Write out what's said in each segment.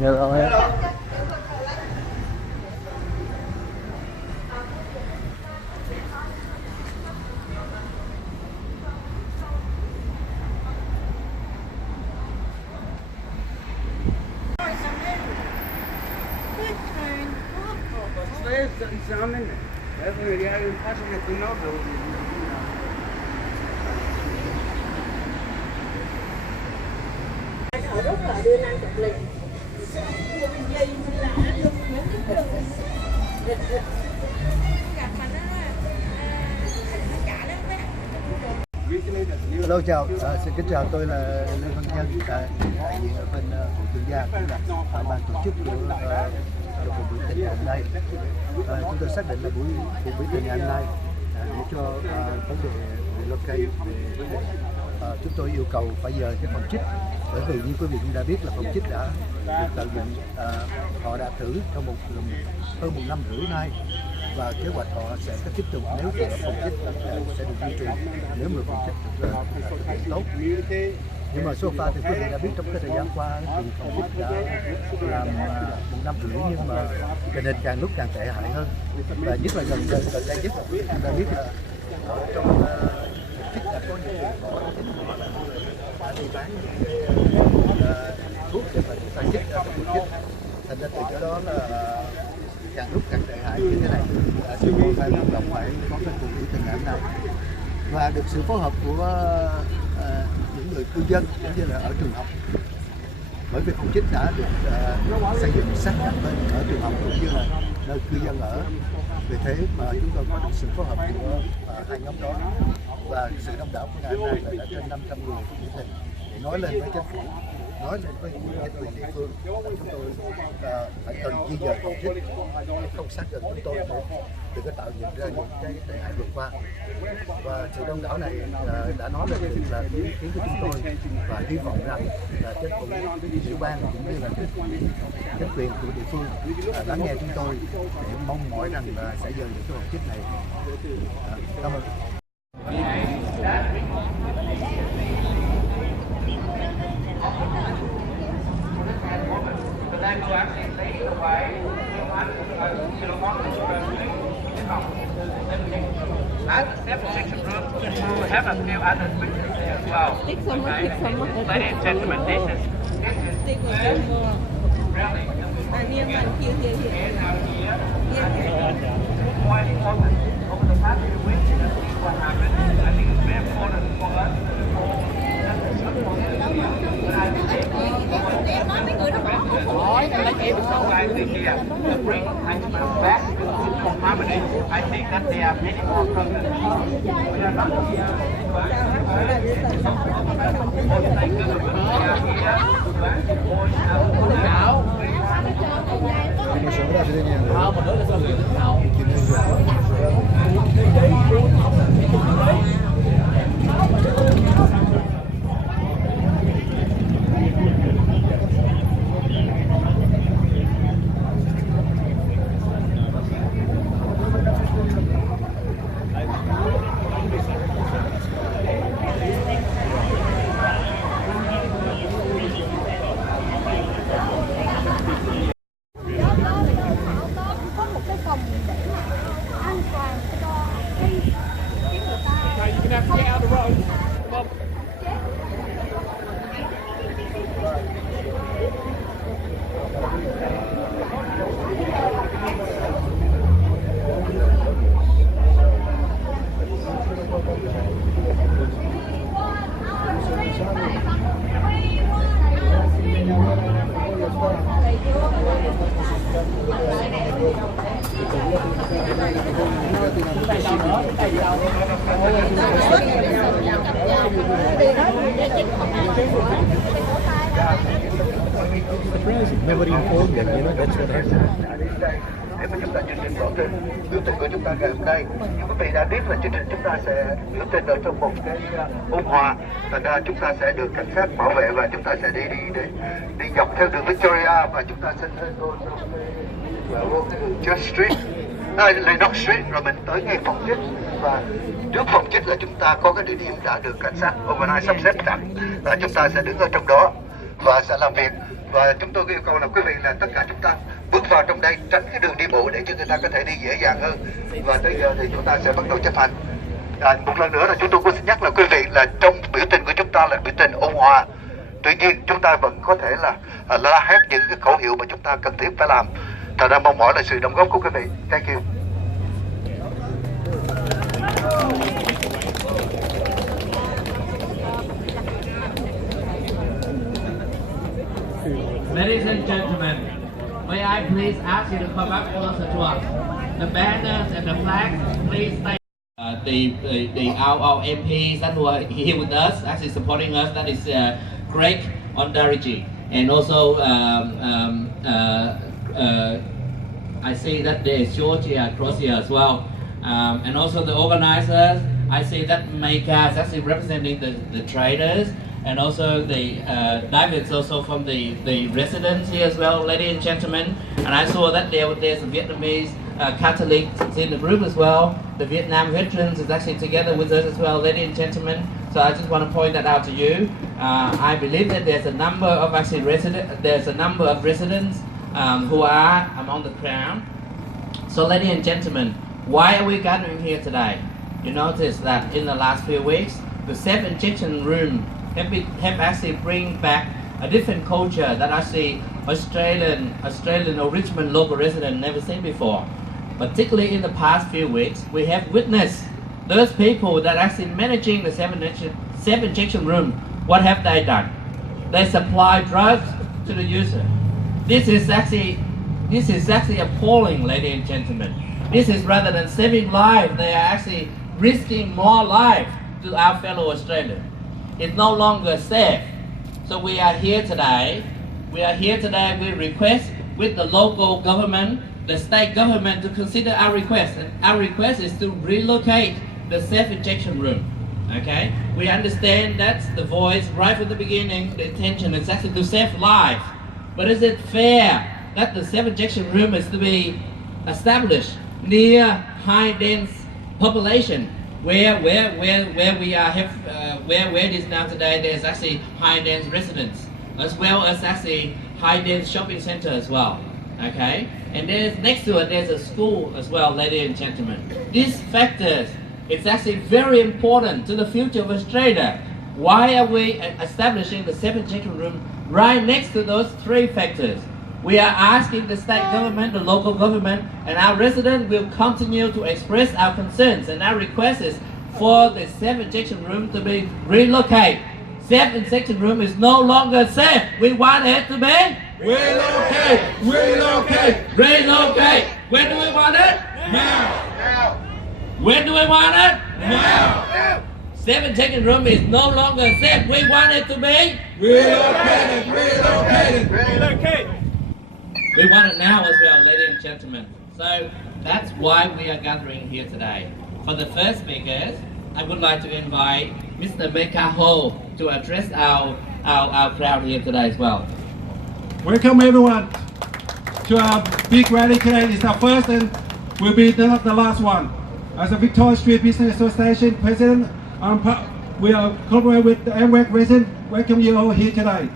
Hello. Zusammen, die passen jetzt genau so. Rất là đưa năng chụp liền. Hello, chào, xin kính chào, tôi là Lê Văn Nhân, đại diện ở bên hội chuyên gia, cũng là ban tổ chức của cuộc biểu tình hôm nay. Chúng tôi xác định là cuộc biểu tình ngày hôm nay để cho vấn đề relocate, về vấn đề chúng tôi yêu cầu phải dời cái phòng Chích, bởi vì như quý vị cũng đã biết là phòng Chích đã được tạo dựng, họ đã thử trong hơn 1 năm rưỡi nay, và kế hoạch họ sẽ tiếp tục nếu phòng Chích sẽ được duy trì, nếu mà phòng Chích được thực hiện tốt. Nhưng mà so far thì quý vị đã biết trong cái thời gian qua thì phòng Chích đã làm 1 năm rưỡi, nhưng mà tình hình càng lúc càng tệ hại hơn, và nhất là gần đây nhất là quý vị đã biết là ở trong Chích đã có những họ đã đi bán những cái thuốc để mà người ta chích ra trong Chích, thành ra từ chỗ đó là càng lúc càng tệ hại như thế này. Chúng tôi phải vận động phải có cái cuộc biểu tình ngày hôm nay, và được sự phối hợp của những người cư dân cũng như là ở trường học, bởi vì phòng Chích đã được xây dựng sát nhập bên ở trường học cũng như là nơi cư dân ở, vì thế mà chúng tôi có được sự phối hợp của hai nhóm đó, và sự đông đảo của ngày hôm nay là đã trên 500 người biểu tình để nói lên với chính phủ, nói lên với chính quyền địa phương là chúng tôi phải cần di dời phòng Chích, không sát gần chúng tôi để có tạo dựng ra những cái tệ hại vừa qua. Và sự đông đảo này đã nói lên được là ý kiến của chúng tôi, và hy vọng rằng là chính phủ, tiểu bang cũng như là chính quyền của địa phương lắng nghe chúng tôi để mong mỏi rằng là sẽ dời những cái phòng Chích này. Cảm ơn. We have a few other pictures there as well. Okay. Ladies and gentlemen, this is really quite important. Over the past few weeks, you see what happened. I think it's very important for us to bring Richmond back to harmony. I think that there are many more problems. We are not here. Nobody informed them, you know, that's what happened. Để mà chúng ta chương trình biểu tình của chúng ta ngày hôm nay, như quý vị đã biết là chương trình chúng ta sẽ biểu tình ở trong một cái ôn hòa, thành ra chúng ta sẽ được cảnh sát bảo vệ và chúng ta sẽ đi dọc theo đường Victoria, và chúng ta sẽ vô cái đường Church Street, Lennox Street, rồi mình tới ngay phòng Chích, và trước phòng Chích là chúng ta có cái địa điểm đã được cảnh sát overnight sắp xếp sẵn, và chúng ta sẽ đứng ở trong đó. và sẽ làm việc. Và chúng tôi yêu cầu là quý vị là tất cả chúng ta bước vào trong đây, tránh cái đường đi bộ để cho người ta có thể đi dễ dàng hơn. Và tới giờ thì chúng ta sẽ bắt đầu chấp hành. Một lần nữa là chúng tôi cũng xin nhắc là quý vị là trong biểu tình của chúng ta là biểu tình ôn hòa. Tuy nhiên chúng ta vẫn có thể là la hét những cái khẩu hiệu mà chúng ta cần thiết phải làm. Thật ra mong mỏi là sự đóng góp của quý vị. Thank you. Ladies and gentlemen, may I please ask you to come up closer to us? The banners and the flags, please stay. Our MPs that were here with us, actually supporting us, that is Greg Ondariji, and also I see that there is Georgia across here as well, and also the organizers. I see that Meika is actually representing the traders, and also the David's also from the residents here as well, ladies and gentlemen. And I saw that there's a Vietnamese Catholics in the group as well. The Vietnam veterans is actually together with us as well, ladies and gentlemen. So I just want to point that out to you. I believe that there's a number of actually residents who are among the crowd. So ladies and gentlemen, why are we gathering here today? You notice that in the last few weeks, the self-injection room have actually bring back a different culture that actually Australian or Richmond local resident never seen before. Particularly in the past few weeks, we have witnessed those people that actually managing the self-injection room. What have they done? They supply drugs to the user. This is actually appalling, ladies and gentlemen. This is rather than saving lives, they are actually risking more life to our fellow Australians. It's no longer safe. So we are here today. We request with the local government, the state government to consider our request. And our request is to relocate the self-injection room. Okay? We understand that's the voice right from the beginning. The intention is actually to save lives. But is it fair that the self-injection room is to be established near high-dense population, where we are where it is now today? There's actually high-dense residents, as well as actually high-dense shopping center as well. Okay, and there's next to it there's a school as well, ladies and gentlemen. These factors, it's actually very important to the future of Australia. Why are we establishing the self-injection room right next to those three factors? We are asking the state government, the local government, and our residents will continue to express our concerns, and our request is for the self-injection room to be relocated. Self-injection room is no longer safe. We want it to be relocate. When do we want it? Now. When do we want it? Now. Self-injection room is no longer safe. We want it to be relocated. We want it now as well, ladies and gentlemen. So that's why we are gathering here today. For the first speakers, I would like to invite Mr. Meka Ho to address our crowd here today as well. Welcome everyone to our big rally today. It's our first and will be not the last one. As a Victoria Street Business Association President, we are collaborating with the MWEC resident. Welcome you all here today.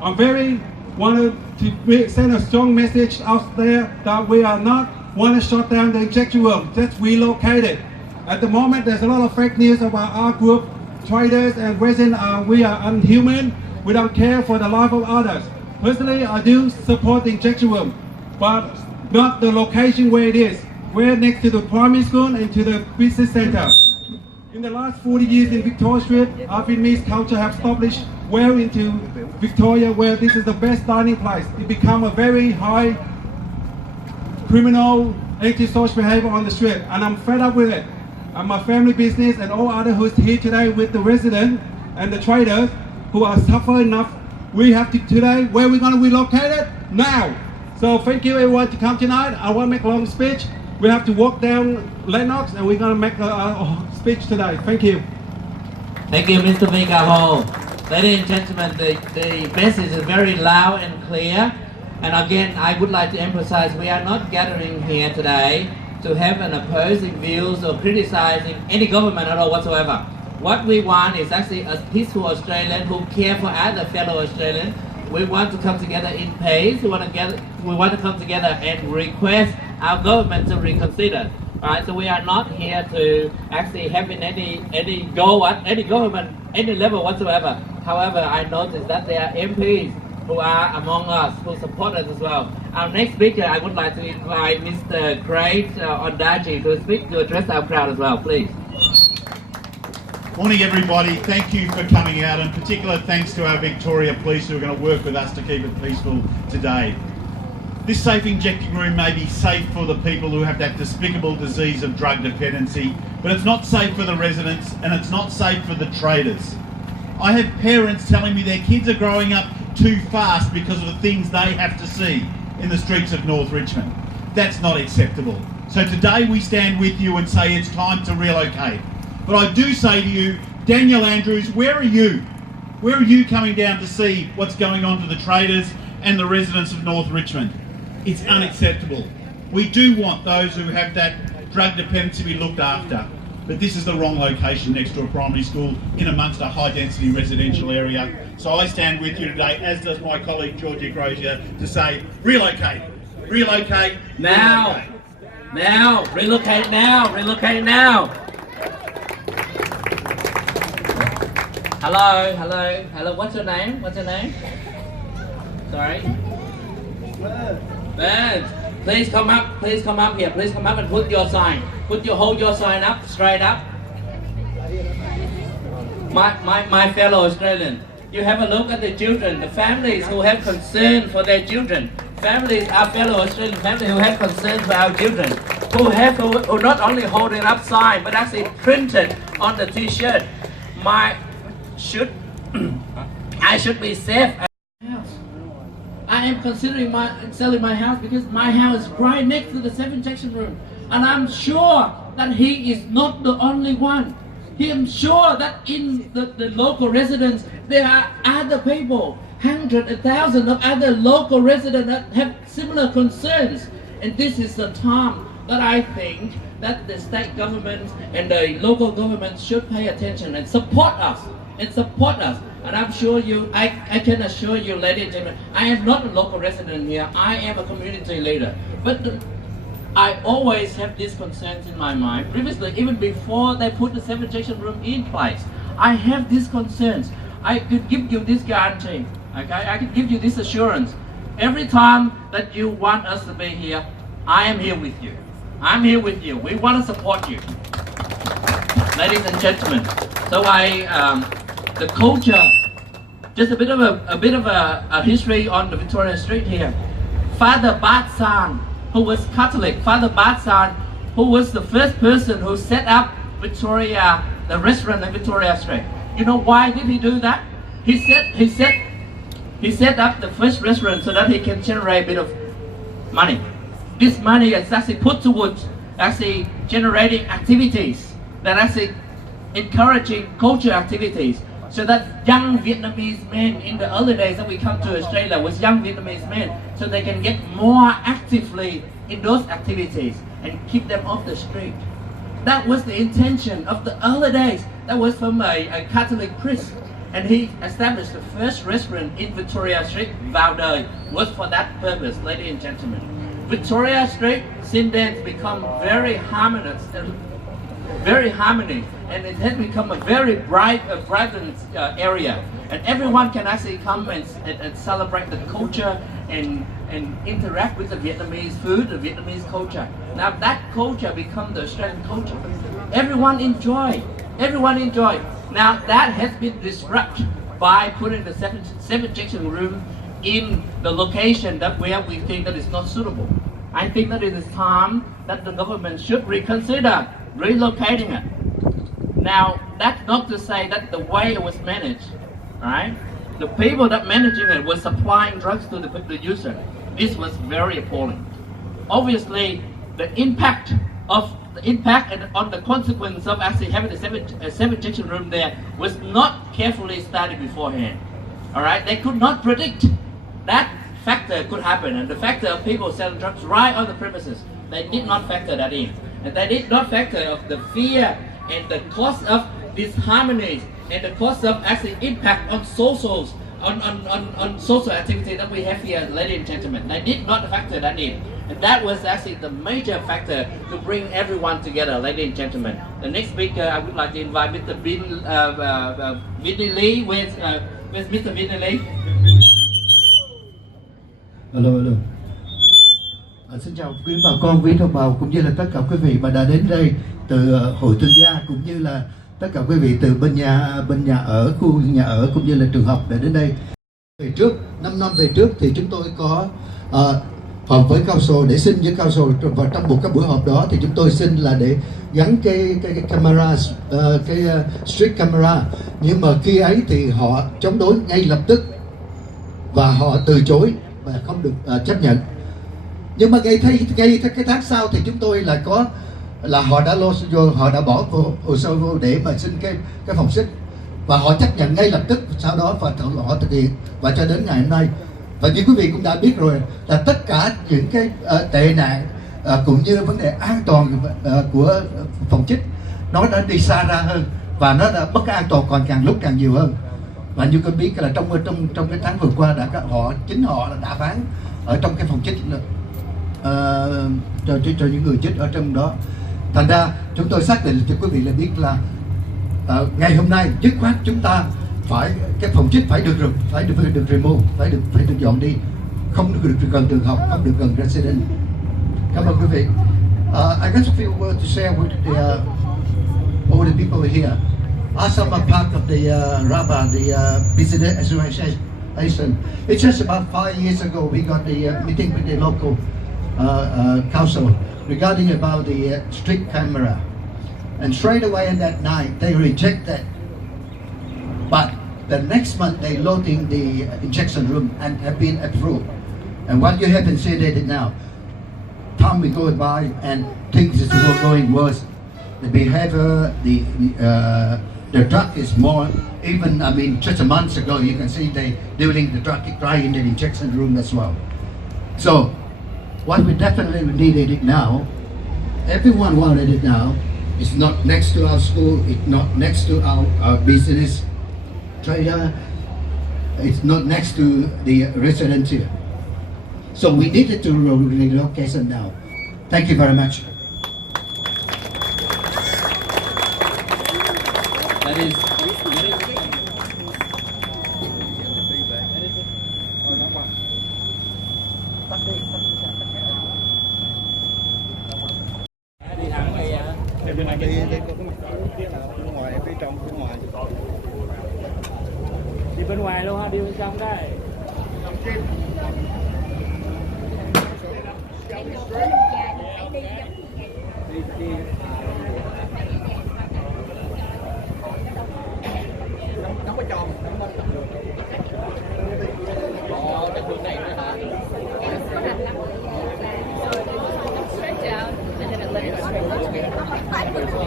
I'm very wanted to send a strong message out there that we are not want to shut down the injection room, just relocate it. At the moment, there's a lot of fake news about our group, traders and residents. We are unhuman. We don't care for the life of others. Personally, I do support the injection room, but not the location where it is. We're next to the primary school and to the business center. In the last 40 years in Victoria Street, our Vietnamese culture have established well into Victoria, where this is the best dining place. It become a very high criminal antisocial behavior on the street, and I'm fed up with it. And my family business and all others who's here today with the residents and the traders who are suffering enough, we have to today, where we're going to relocate it? Now. So thank you everyone to come tonight. I won't make a long speech. We have to walk down Lennox and we're going to make a speech today. Thank you. Thank you, Mr. Meka Ho. Ladies and gentlemen, the message is very loud and clear. And again, I would like to emphasize we are not gathering here today to have an opposing views or criticizing any government at all whatsoever. What we want is actually a peaceful Australian who care for other fellow Australians we want to come together in pace. We want to come together and request our government to reconsider. Alright, so we are not here to actually having any goal at any government, any level whatsoever. However, I noticed that there are MPs who are among us, who support us as well. Our next speaker, I would like to invite Mr. Craig Ondaji to speak, to address our crowd as well, please. Morning everybody, thank you for coming out, and particular thanks to our Victoria Police who are going to work with us to keep it peaceful today. This safe injecting room may be safe for the people who have that despicable disease of drug dependency, but it's not safe for the residents and it's not safe for the traders. I have parents telling me their kids are growing up too fast because of the things they have to see in the streets of North Richmond. That's not acceptable. So today we stand with you and say it's time to relocate. But I do say to you, Daniel Andrews, where are you? Where are you coming down to see what's going on to the traders and the residents of North Richmond? It's unacceptable. We do want those who have that drug dependency to be looked after, but this is the wrong location next to a primary school in amongst a high density residential area. So I stand with you today, as does my colleague Georgia Crozier, to say relocate, relocate, now, relocate. Now, relocate now, relocate now. Hello, hello, hello, what's your name? What's your name? Sorry? Ben, please come up here, please come up and put your sign. Hold your sign up, straight up. My fellow Australian, you have a look at the children, the families who have concern for their children. Families, our fellow Australian families who have concern for our children, who not only holding up sign, but actually printed on the t-shirt. I should be safe. I am considering selling my house because my house is right next to the safe injection room, and I'm sure that he is not the only one. I am sure that in the local residents there are other people, hundreds and thousands of other local residents that have similar concerns, and this is the time that I think that the state government and the local government should pay attention and support us. And I'm sure I can assure you, ladies and gentlemen, I am not a local resident here. I am a community leader. But I always have these concerns in my mind. Previously, even before they put the safe injection room in place, I have these concerns. I could give you this guarantee. Okay, I could give you this assurance. Every time that you want us to be here, I am here with you. I'm here with you. We want to support you, ladies and gentlemen. So the culture, just a bit of a history on the Victoria Street here. Father Batsan, who was Catholic, Father Batsan, who was the first person who set up Victoria, the restaurant in Victoria Street. You know why did he do that? He set up the first restaurant so that he can generate a bit of money. This money is actually put towards actually generating activities that actually encouraging culture activities, so that young Vietnamese men in the early days that we come to Australia was young Vietnamese men, so they can get more actively in those activities and keep them off the street. That was the intention of the early days. That was from a Catholic priest, and he established the first restaurant in Victoria Street. Vào đời was for that purpose, ladies and gentlemen. Victoria Street since then become very harmonious, and it has become a very vibrant area, and everyone can actually come and celebrate the culture and interact with the Vietnamese food, the Vietnamese culture. Now that culture become the Australian culture. Everyone enjoy. Now that has been disrupted by putting the safe injection room in the location that we think that is not suitable. I think that it is time that the government should reconsider relocating it. Now, that's not to say that the way it was managed, right? The people that managing it were supplying drugs to the user. This was very appalling. Obviously, the impact and on the consequence of actually having a safe injection room there was not carefully studied beforehand. All right, they could not predict that factor could happen, and the factor of people selling drugs right on the premises. They did not factor that in, and they did not factor of the fear and the cost of disharmonies and the cost of actually impact on socials on social activity that we have here, ladies and gentlemen. They did not factor that in. And that was actually the major factor to bring everyone together, ladies and gentlemen. The next speaker, I would like to invite Mr. Vinny Lee. Where's Mr. Vinny Lee? Hello. Xin chào quý bà con, quý đồng bào cũng như là tất cả quý vị mà đã đến đây từ hội thương gia, cũng như là tất cả quý vị từ bên nhà ở, khu nhà ở cũng như là trường học đã đến đây. Về trước 5 năm về trước thì chúng tôi có họp với council để xin với council, và trong một cái buổi họp đó thì chúng tôi xin là để gắn cái camera, cái street camera, nhưng mà khi ấy thì họ chống đối ngay lập tức và họ từ chối và không được chấp nhận. Nhưng mà ngay cái tháng sau thì chúng tôi là có là họ đã bỏ hồ sơ vô để mà xin cái phòng xích, và họ chấp nhận ngay lập tức sau đó, và họ thực hiện, và cho đến ngày hôm nay. Và như quý vị cũng đã biết rồi là tất cả những cái tệ nạn cũng như vấn đề an toàn của phòng Chích nó đã đi xa ra hơn, và nó đã bất an toàn còn càng lúc càng nhiều hơn. Và như quý biết là trong cái tháng vừa qua chính họ là đã bán ở trong cái phòng Chích cho những người Chích ở trong đó. Thành ra chúng tôi xác định cho quý vị là biết là ngày hôm nay dứt khoát chúng ta phải cái phòng Chích phải được remove, phải được dọn đi, không được gần trường học, không được gần resident. Cảm ơn quý vị. I got a few words to share with all the people here. As I'm a part of the RABA, the Business Association, it's just about 5 years ago we got the meeting with the local council regarding about the street camera, and straight away in that night they rejected. But the next month they loading the injection room and have been approved. And what you haven't seen it now, time will go by and things is going worse. The behavior, the drug is more. Even just a month ago, you can see they dealing the drug right in the injection room as well. So, what we definitely needed it now, everyone wanted it now. It's not next to our school. It's not next to our business trader. It's not next to the residents here. So we needed to relocate now. Thank you very much. That is đi bên ngoài luôn ha, đi bên trong đây. Đóng cái tròn, đóng bên trong được. Cái đường này nữa hả?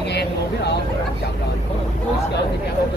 Nghe ngồi biết không? Chọn rồi. Cruise go thì cao hơn.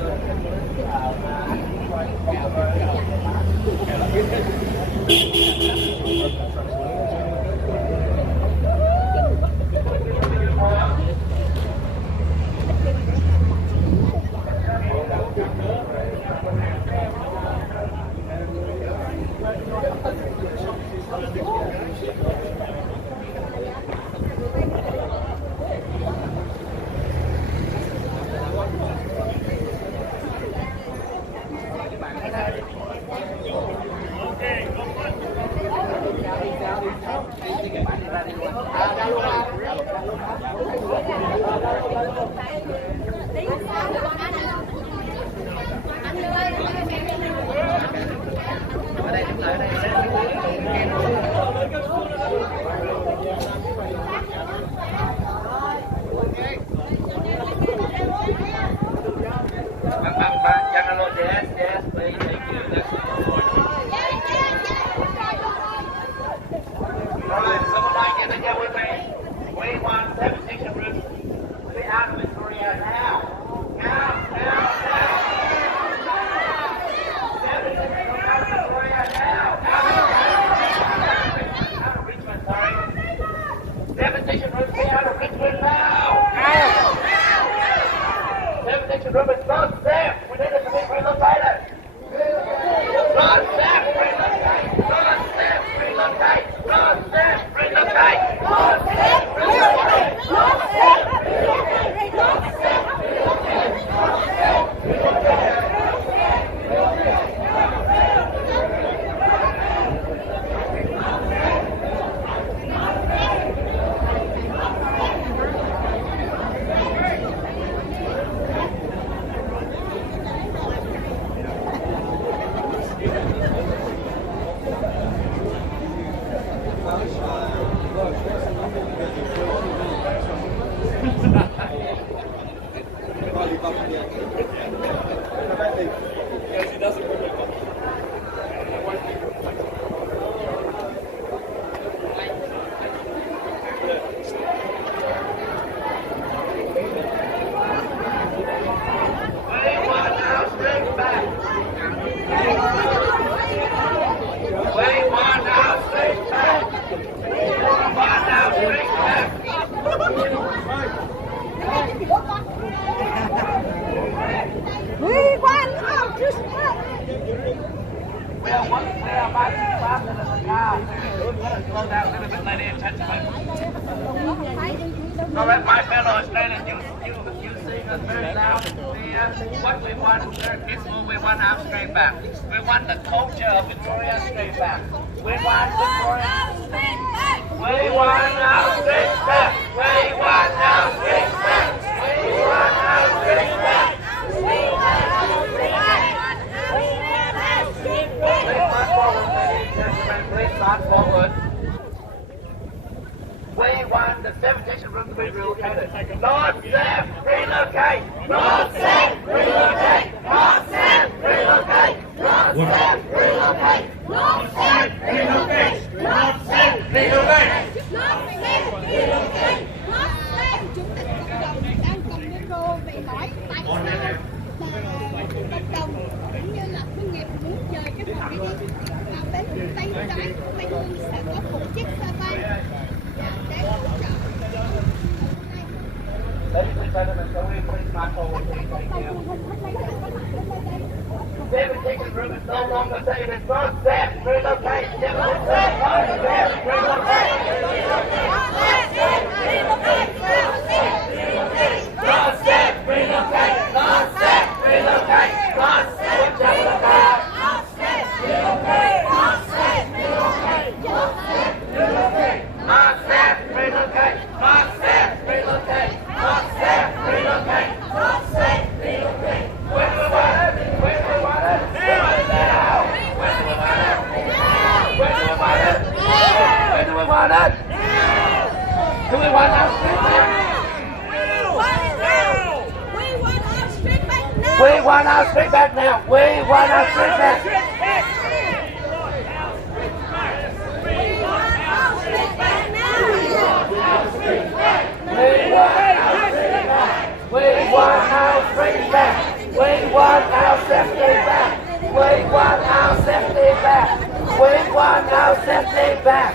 Room is not safe. We need to be relocated. All right, my fellow Australians, you sing us very loud and clear. What we want is we want our straight back. We want the culture of Victoria straight back. We want Victoria. We want our straight back. We want our straight back. We want our straight back. We want our straight back. Please start forward, ladies and gentlemen. Please start forward. We want the sanitation room to be relocated. Not safe, relocate! Not safe, relocate! Not safe, relocate! Not safe, relocate! Not safe, relocate! Not safe, relocate! Not safe, relocate! Not safe. Chủ tịch cộng đồng đang cùng Ngươ về nói tại sao mà cộng đồng cũng như là doanh nghiệp muốn dời cái phòng đi vào bên tay trái của Tây Nguyên sẽ có một chiếc xe bay. Ladies and gentlemen, can we please march forward, please, thank you. Sanitation room is no longer safe. It's not safe. Relocate. Not safe. Not safe. Relocate. Not safe. Relocate. Not safe. Relocate. Not safe. Relocate. Not safe. Relocate. Not safe. Relocate. Not safe. Relocate. Not safe. Relocate. Not safe. Relocate. Not safe. Relocate. Not safe. Relocate. When we want it. When we want it. Now. When we want it. When we want it. When do we want it? Do we want our street back? We want our street back now. We want our street back. We want our street back. We want our safety back. We want our safety back. We want our safety back.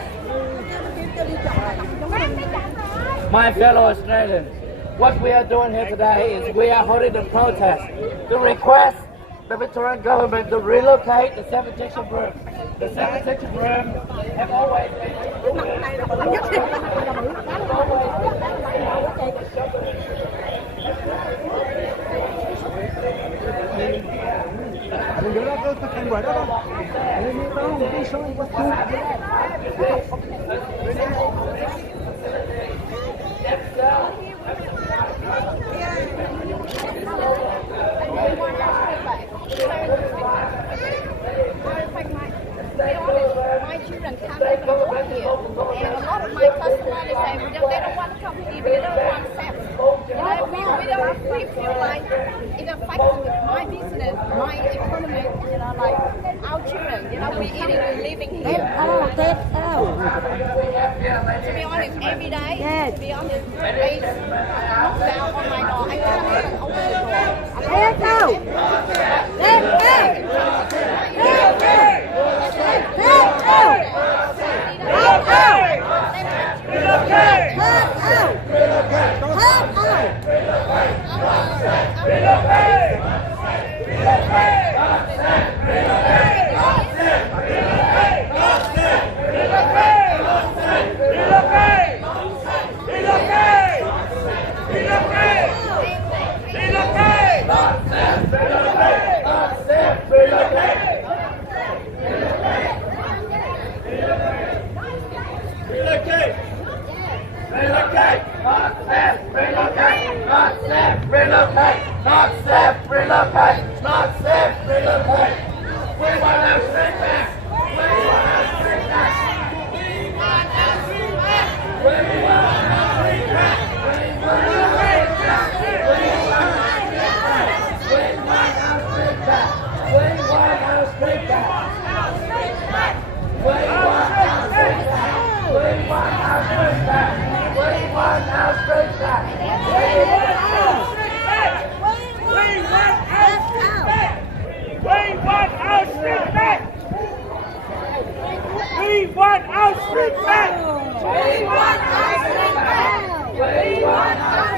My fellow Australians, what we are doing here today is we are holding a protest to request the Victorian government to relocate the sanitation room. The sanitation room have always been my children come and work here, and a lot of my customers say they don't want to come here, they don't want sex. We feel like it affects my business, my economy, like our children, we're eating and living here. To be honest, every day, to be honest, they knock down on my door. I can't even open the door. relocate, not safe, relocate, not safe, relocate. We want our street back. We want our street back. We want our street back. We want our street back. We want our street back. We want our street back. We want our street back. We want our street back. We want our street back. We want our street back. We want our street back. We want our street back. We want our street back. We want our street back. We want our street back. We want our street back. We want our